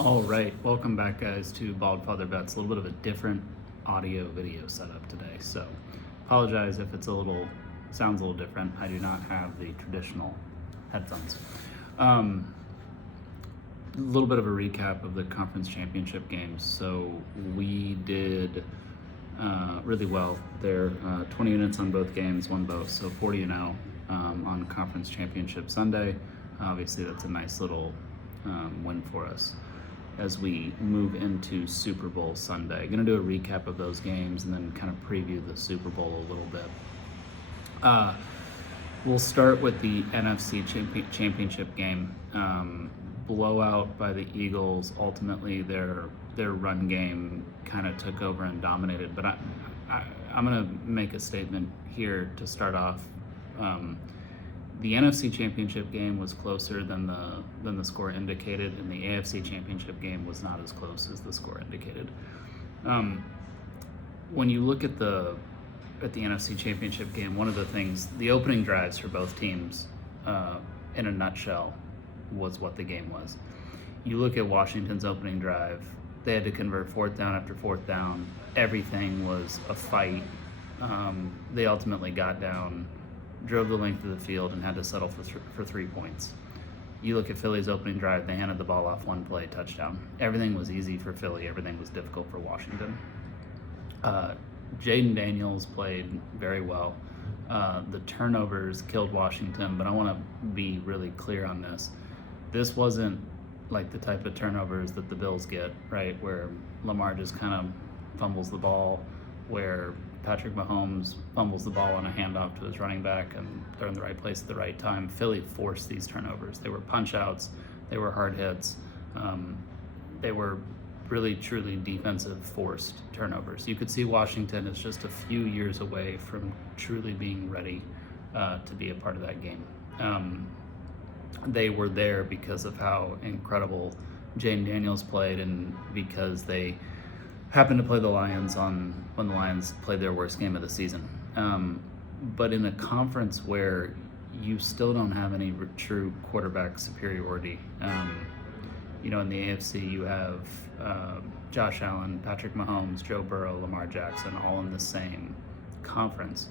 All right, welcome back, guys, to Bald Father Bets. A little bit of a different audio video setup today, so apologize if it's sounds a little different. I do not have the traditional headphones. A little bit of a recap of the conference championship games. So we did really well there. 20 units on both games, won both, so 40-0 on conference championship Sunday. Obviously, that's a nice little win for us as we move into Super Bowl Sunday. Going to do a recap of those games and then kind of preview the Super Bowl a little bit. We'll start with the NFC championship game. Blowout by the Eagles. Ultimately, their run game kind of took over and dominated. But I'm going to make a statement here to start off. The NFC Championship game was closer than the score indicated, and the AFC Championship game was not as close as the score indicated. When you look at the NFC Championship game, one of the things, the opening drives for both teams, in a nutshell, was what the game was. You look at Washington's opening drive; they had to convert fourth down after fourth down. Everything was a fight. They ultimately got down, drove the length of the field, and had to settle for 3 points. You look at Philly's opening drive; they handed the ball off, one play, touchdown. Everything was easy for Philly. Everything was difficult for Washington. Jaden Daniels played very well. The turnovers killed Washington, but I want to be really clear on this. This wasn't like the type of turnovers that the Bills get, right, where Lamar just kind of fumbles the ball, where Patrick Mahomes fumbles the ball on a handoff to his running back and they're in the right place at the right time. Philly forced these turnovers. They were punch-outs. They were hard hits. They were really, truly defensive forced turnovers. You could see Washington is just a few years away from truly being ready to be a part of that game. They were there because of how incredible Jaden Daniels played and because they happened to play the Lions when the Lions played their worst game of the season. But in a conference where you still don't have any true quarterback superiority, in the AFC you have Josh Allen, Patrick Mahomes, Joe Burrow, Lamar Jackson, all in the same conference.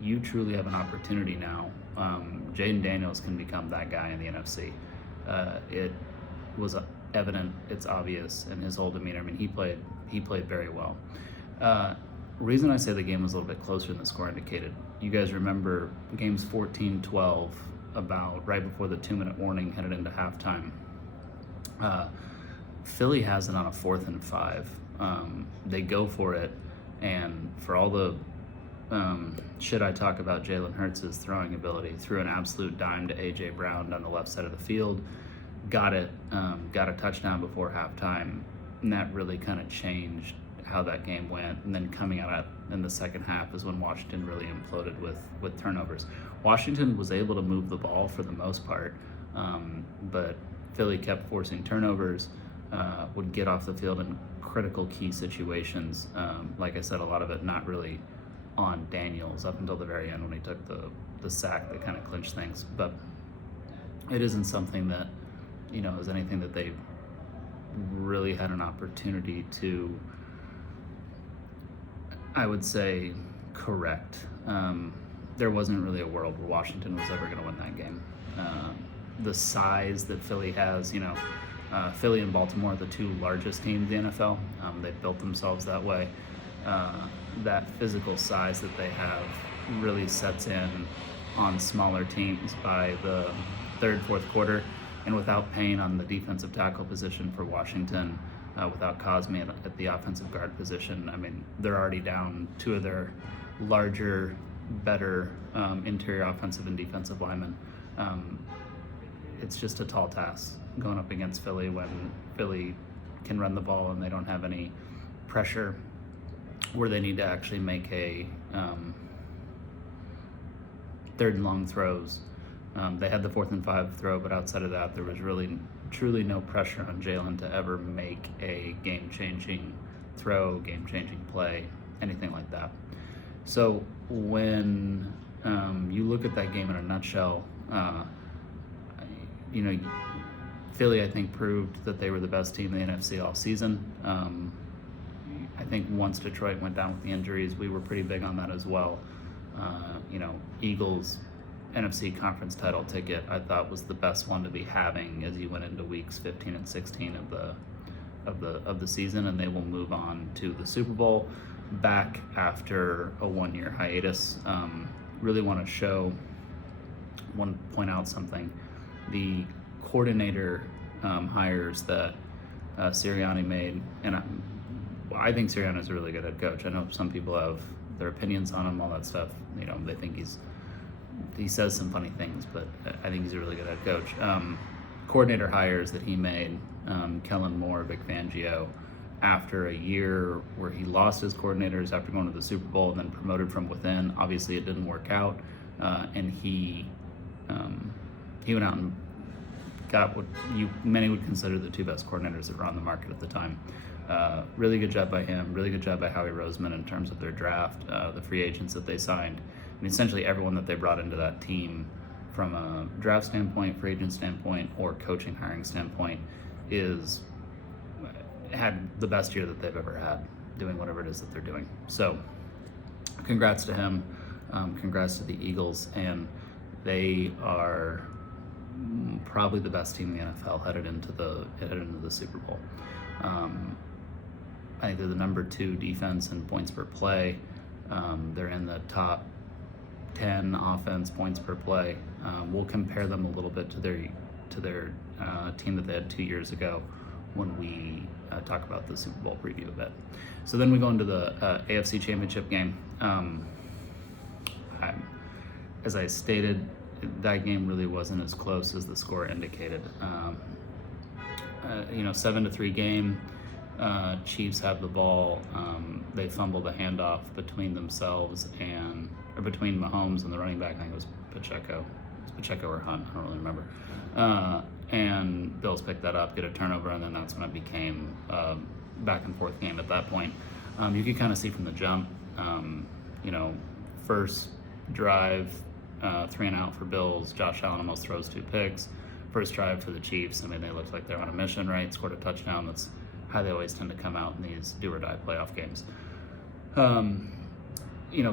You truly have an opportunity now. Jaden Daniels can become that guy in the NFC. It was evident, it's obvious in his whole demeanor. I mean, he played very well. Reason I say the game was a little bit closer than the score indicated, you guys remember games 14-12, about right before the 2-minute warning headed into halftime. Philly has it on a 4th and 5. They go for it, and for all the shit I talk about Jalen Hurts' throwing ability, threw an absolute dime to A.J. Brown down the left side of the field, got a touchdown before halftime, and that really kind of changed how that game went. And then coming out in the second half is when Washington really imploded with turnovers. Washington was able to move the ball for the most part, but Philly kept forcing turnovers, would get off the field in critical key situations. Like I said, a lot of it not really on Daniels up until the very end when he took the sack that kind of clinched things. But it isn't something that, is anything that they really had an opportunity to, I would say, correct. There wasn't really a world where Washington was ever going to win that game. The size that Philly has, Philly and Baltimore are the two largest teams in the NFL. They built themselves that way. That physical size that they have really sets in on smaller teams by the third, fourth quarter. And without Payne on the defensive tackle position for Washington, without Cosme at the offensive guard position, I mean, they're already down two of their larger, better interior offensive and defensive linemen. It's just a tall task going up against Philly when Philly can run the ball and they don't have any pressure where they need to actually make a third and long throws. They had the 4th and 5 throw, but outside of that, there was really, truly no pressure on Jalen to ever make a game-changing throw, game-changing play, anything like that. So when you look at that game in a nutshell, Philly, I think, proved that they were the best team in the NFC all season. I think once Detroit went down with the injuries, we were pretty big on that as well. Eagles NFC conference title ticket, I thought, was the best one to be having as you went into weeks 15 and 16 of the season, and they will move on to the Super Bowl back after a 1-year hiatus. Really want to point out something. The coordinator hires that Sirianni made, and I think Sirianni is a really good head coach. I know some people have their opinions on him, all that stuff. They think he says some funny things, but I think he's a really good head coach. Coordinator hires that he made, Kellen Moore, Vic Fangio, after a year where he lost his coordinators after going to the Super Bowl and then promoted from within. Obviously, it didn't work out, and he went out and got what many would consider the two best coordinators that were on the market at the time. Really good job by him. Really good job by Howie Roseman in terms of their draft, the free agents that they signed. I mean, essentially everyone that they brought into that team from a draft standpoint, free agent standpoint, or coaching hiring standpoint had the best year that they've ever had doing whatever it is that they're doing. So congrats to him. Congrats to the Eagles. And they are probably the best team in the NFL headed into the Super Bowl. I think they're the number 2 defense in points per play. They're in the top 10 offense points per play. We'll compare them a little bit to their team that they had 2 years ago when we talk about the Super Bowl preview a bit. So then we go into the AFC Championship game. As I stated, that game really wasn't as close as the score indicated. 7-3 game. Chiefs have the ball. They fumbled a handoff between themselves between Mahomes and the running back. I think it was Pacheco. It was Pacheco or Hunt. I don't really remember. And Bills picked that up, get a turnover, and then that's when it became a back and forth game at that point. You could kind of see from the jump, first drive, 3 and out for Bills. Josh Allen almost throws 2 picks. First drive for the Chiefs, I mean, they looked like they're on a mission, right? Scored a touchdown. That's how they always tend to come out in these do-or-die playoff games.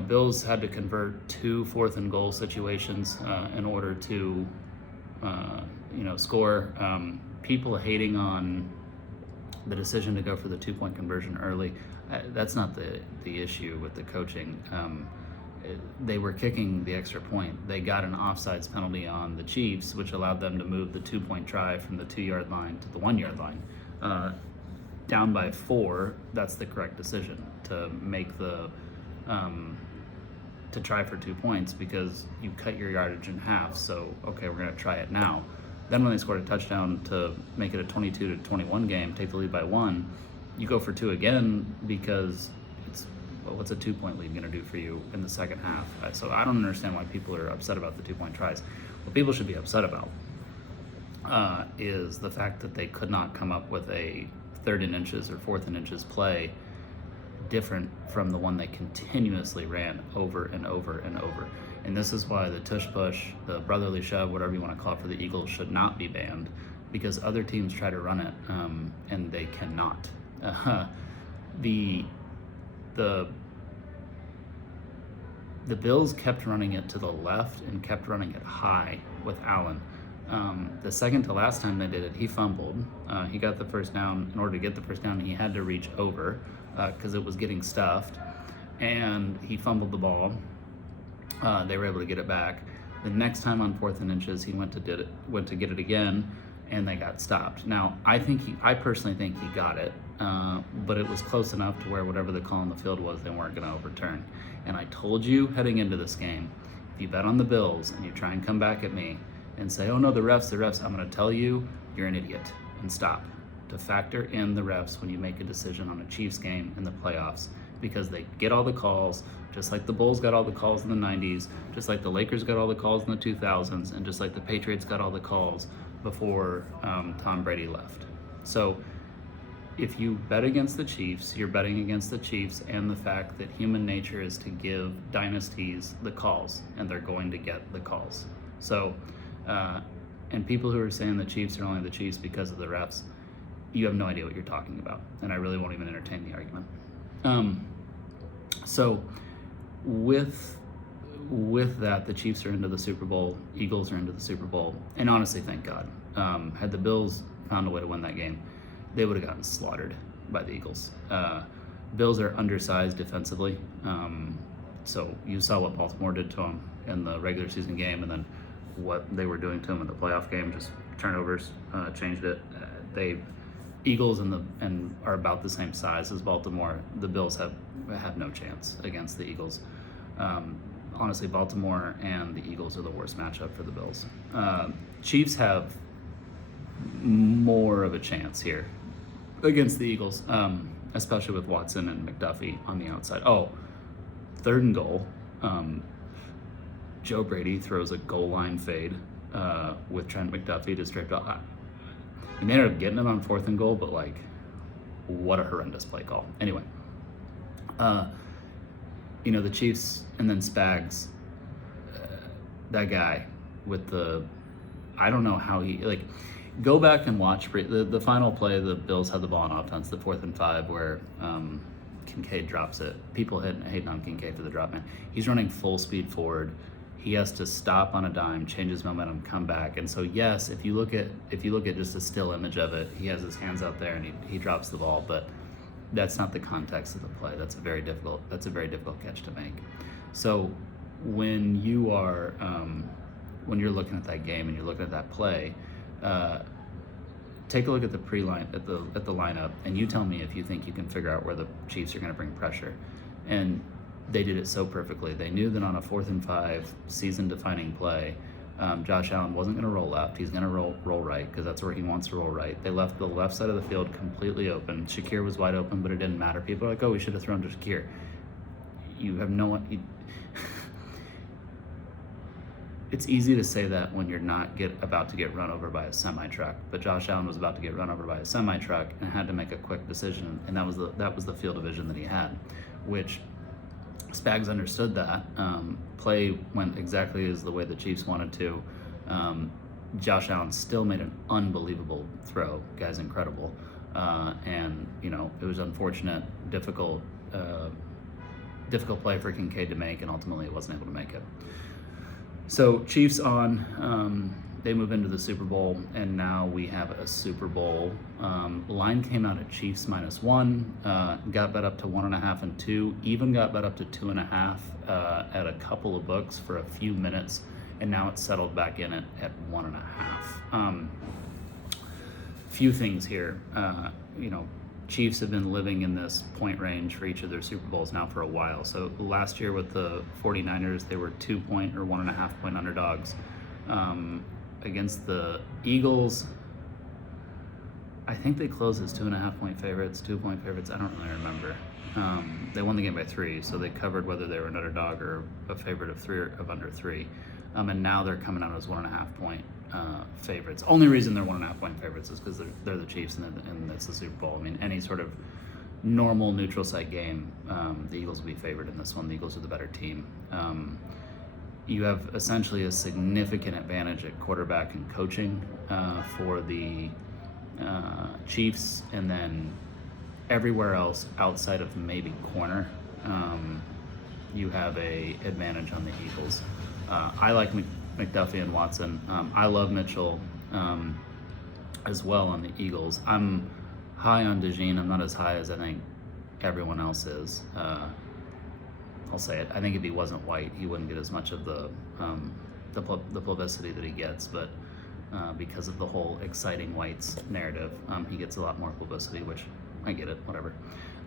Bills had to convert 2 4th-and-goal situations in order to, score. People hating on the decision to go for the 2-point conversion early, that's not the issue with the coaching. They were kicking the extra point. They got an offsides penalty on the Chiefs, which allowed them to move the 2-point try from the 2-yard line to the 1-yard line. Down by 4, that's the correct decision to make to try for 2 points, because you cut your yardage in half. So, okay, we're going to try it now. Then when they scored a touchdown to make it a 22-21 game, take the lead by 1, you go for 2 again, because what's a 2-point lead going to do for you in the second half? So I don't understand why people are upset about the 2-point tries. What people should be upset about is the fact that they could not come up with a 3rd and inches or 4th and inches play different from the one they continuously ran over and over and over. And this is why the tush push, the brotherly shove, whatever you want to call it for the Eagles, should not be banned, because other teams try to run it and they cannot. The Bills kept running it to the left and kept running it high with Allen. The second to last time they did it, he fumbled. He got the first down. In order to get the first down, he had to reach over because it was getting stuffed, and he fumbled the ball. They were able to get it back. The next time on 4th and inches, he went to get it again, and they got stopped. Now, I personally think he got it, but it was close enough to where whatever the call on the field was, they weren't going to overturn. And I told you heading into this game, if you bet on the Bills and you try and come back at me and say, oh no, the refs, I'm going to tell you you're an idiot, and stop to factor in the refs when you make a decision on a Chiefs game in the playoffs, because they get all the calls, just like the Bulls got all the calls in the 90s, just like the Lakers got all the calls in the 2000s, and just like the Patriots got all the calls before Tom Brady left. So if you bet against the Chiefs, you're betting against the Chiefs and the fact that human nature is to give dynasties the calls, and they're going to get the calls. So And people who are saying the Chiefs are only the Chiefs because of the refs, you have no idea what you're talking about. And I really won't even entertain the argument. So with that, the Chiefs are into the Super Bowl, Eagles are into the Super Bowl, and honestly, thank God. Had the Bills found a way to win that game, they would have gotten slaughtered by the Eagles. Bills are undersized defensively, so you saw what Baltimore did to them in the regular season game, and then what they were doing to them in the playoff game. Just turnovers changed it. Eagles and are about the same size as Baltimore. The Bills have no chance against the Eagles. Honestly, Baltimore and the Eagles are the worst matchup for the Bills. Chiefs have more of a chance here against the Eagles, especially with Watson and McDuffie on the outside. Oh, 3rd and goal. Joe Brady throws a goal line fade with Trent McDuffie to straight out. And they ended up getting it on 4th and goal, but like, what a horrendous play call. Anyway, the Chiefs, and then Spags, that guy with I don't know how go back and watch the final play. The Bills had the ball on offense, the 4th and 5, where Kincaid drops it. People hating on Kincaid for the drop, man. He's running full speed forward. He has to stop on a dime, change his momentum, come back. And so yes, if you look at just a still image of it, he has his hands out there and he drops the ball, but that's not the context of the play. That's a very difficult catch to make. So when you are when you're looking at that game and you're looking at that play, take a look at the at the lineup, and you tell me if you think you can figure out where the Chiefs are going to bring pressure. And they did it so perfectly. They knew that on a 4th and 5 season-defining play, Josh Allen wasn't going to roll left. He's going to roll right, because that's where he wants to roll right. They left the left side of the field completely open. Shakir was wide open, but it didn't matter. People are like, oh, we should have thrown to Shakir. You have no... It's easy to say that when you're not about to get run over by a semi-truck, but Josh Allen was about to get run over by a semi-truck and had to make a quick decision, and that was the field of vision that he had, which Spags understood that. Play went exactly as the way the Chiefs wanted to. Josh Allen still made an unbelievable throw. Guy's incredible. And it was unfortunate, difficult play for Kincaid to make, and ultimately it wasn't able to make it. So Chiefs on, they move into the Super Bowl, and now we have a Super Bowl. Line came out at Chiefs -1, got bet up to 1.5 and 2, even got bet up to 2.5 at a couple of books for a few minutes, and now it's settled back in at 1.5. Few things here. Chiefs have been living in this point range for each of their Super Bowls now for a while. So last year with the 49ers, they were 2-point or 1.5-point underdogs. Against the Eagles, I think they closed as 2.5-point favorites, 2-point favorites. I don't really remember. They won the game by 3, so they covered whether they were an underdog or a favorite of 3 or of under 3. And now they're coming out as 1.5-point favorites. Only reason they're 1.5-point favorites is because they're the Chiefs and it's the Super Bowl. I mean, any sort of normal neutral site game, the Eagles will be favored in this one. The Eagles are the better team. You have essentially a significant advantage at quarterback and coaching for the Chiefs, and then everywhere else outside of maybe corner, you have a advantage on the Eagles. I like McDuffie and Watson. I love Mitchell as well on the Eagles. I'm high on DeJean. I'm not as high as I think everyone else is. I'll say it. I think if he wasn't white, he wouldn't get as much of the publicity that he gets, but because of the whole exciting whites narrative, he gets a lot more publicity, which I get it, whatever.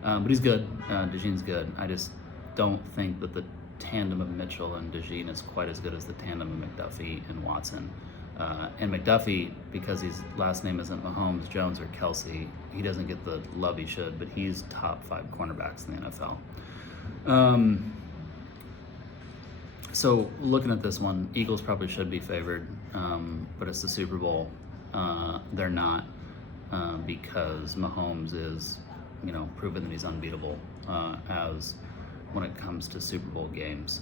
But he's good. DeJean's good. I just don't think that the tandem of Mitchell and DeJean is quite as good as the tandem of McDuffie and Watson. And McDuffie, because his last name isn't Mahomes, Jones, or Kelsey, he doesn't get the love he should, but he's top 5 cornerbacks in the NFL. So looking at this one, Eagles probably should be favored, but it's the Super Bowl. They're not, because Mahomes is, proven that he's unbeatable as when it comes to Super Bowl games.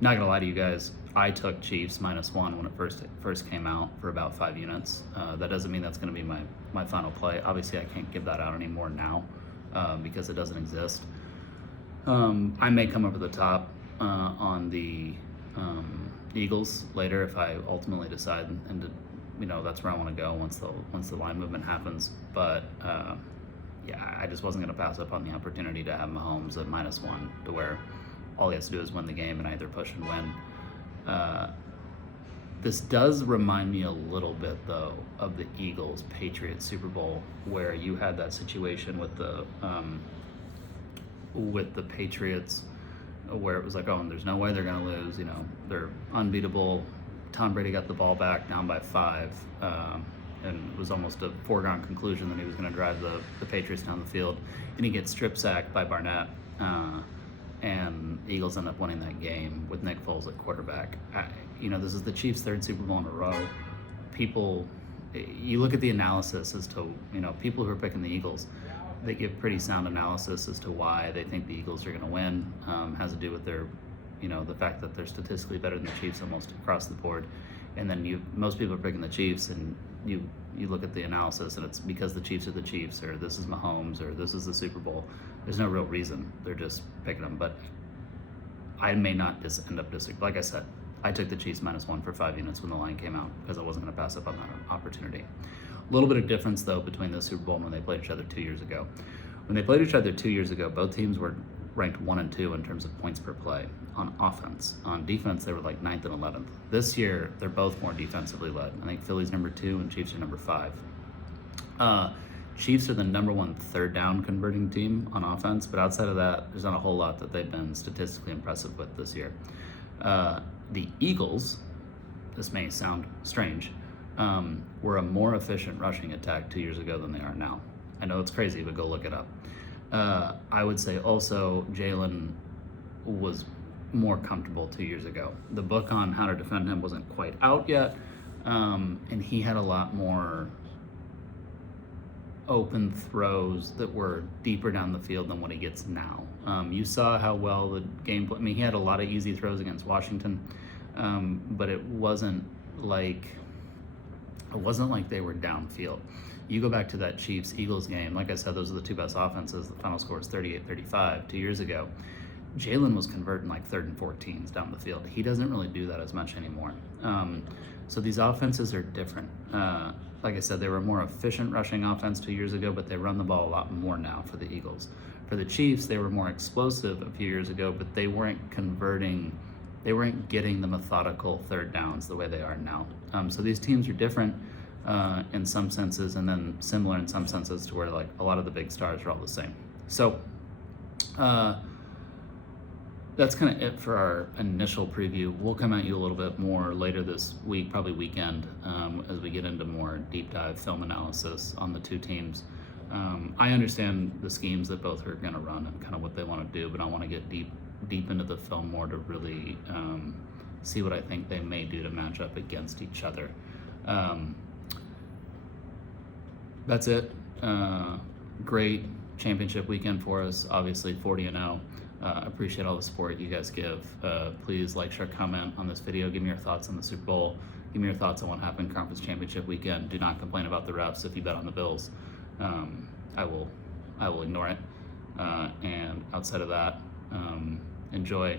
Not gonna lie to you guys, I took Chiefs -1 when it first came out for about 5 units. That doesn't mean that's gonna be my final play. Obviously, I can't give that out anymore now because it doesn't exist. I may come over the top on the Eagles later if I ultimately decide, and that's where I want to go once the line movement happens. But yeah, I just wasn't going to pass up on the opportunity to have Mahomes at -1 to where all he has to do is win the game and either push and win. This does remind me a little bit, though, of the Eagles-Patriots Super Bowl, where you had that situation with the Patriots, where it was like, oh, and there's no way they're going to lose. They're unbeatable. Tom Brady got the ball back down by 5, and it was almost a foregone conclusion that he was going to drive the Patriots down the field, and he gets strip sacked by Barnett. And the Eagles end up winning that game with Nick Foles at quarterback. This is the Chiefs' 3rd Super Bowl in a row. You look at the analysis as to, people who are picking the Eagles, they give pretty sound analysis as to why they think the Eagles are going to win. Has to do with their, the fact that they're statistically better than the Chiefs almost across the board. And then most people are picking the Chiefs, and you look at the analysis, and it's because the Chiefs are the Chiefs, or this is Mahomes, or this is the Super Bowl. There's no real reason. They're just picking them. But I may not just end up disagreeing. Like I said, I took the Chiefs -1 for 5 units when the line came out because I wasn't going to pass up on that opportunity. A little bit of difference, though, between the Super Bowl and when they played each other 2 years ago. When they played each other 2 years ago, both teams were ranked 1 and 2 in terms of points per play on offense. On defense, they were like 9th and 11th. This year, they're both more defensively led. I think Philly's number 2 and Chiefs are number 5. Chiefs are the number 1 third down converting team on offense, but outside of that, there's not a whole lot that they've been statistically impressive with this year. The Eagles, this may sound strange, were a more efficient rushing attack 2 years ago than they are now. I know it's crazy, but go look it up. I would say also Jalen was more comfortable 2 years ago. The book on how to defend him wasn't quite out yet, and he had a lot more open throws that were deeper down the field than what he gets now. You saw how well the game played. I mean, he had a lot of easy throws against Washington, but it wasn't like they were downfield. You go back to that Chiefs-Eagles game, like I said, those are the 2 best offenses. The final score is 38-35 2 years ago. Jalen was converting like 3rd and 14s down the field. He doesn't really do that as much anymore. So these offenses are different. Like I said, they were a more efficient rushing offense 2 years ago, but they run the ball a lot more now for the Eagles. For the Chiefs, they were more explosive a few years ago, but they weren't getting the methodical third downs the way they are now. So these teams are different in some senses, and then similar in some senses to where like a lot of the big stars are all the same. So that's kind of it for our initial preview. We'll come at you a little bit more later this week, probably weekend, as we get into more deep dive film analysis on the 2 teams. I understand the schemes that both are going to run and kind of what they want to do, but I want to get deep into the film more to really see what I think they may do to match up against each other. That's it. Great championship weekend for us. Obviously 40-0. Appreciate all the support you guys give. Please like, share, comment on this video. Give me your thoughts on the Super Bowl. Give me your thoughts on what happened conference championship weekend. Do not complain about the refs if you bet on the Bills. I will ignore it. And outside of that, enjoy.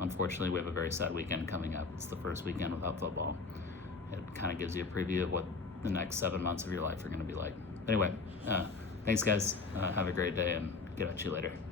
Unfortunately, we have a very sad weekend coming up. It's the first weekend without football. It kind of gives you a preview of what the next 7 months of your life are going to be like. Anyway, thanks guys. Have a great day, and get at you later.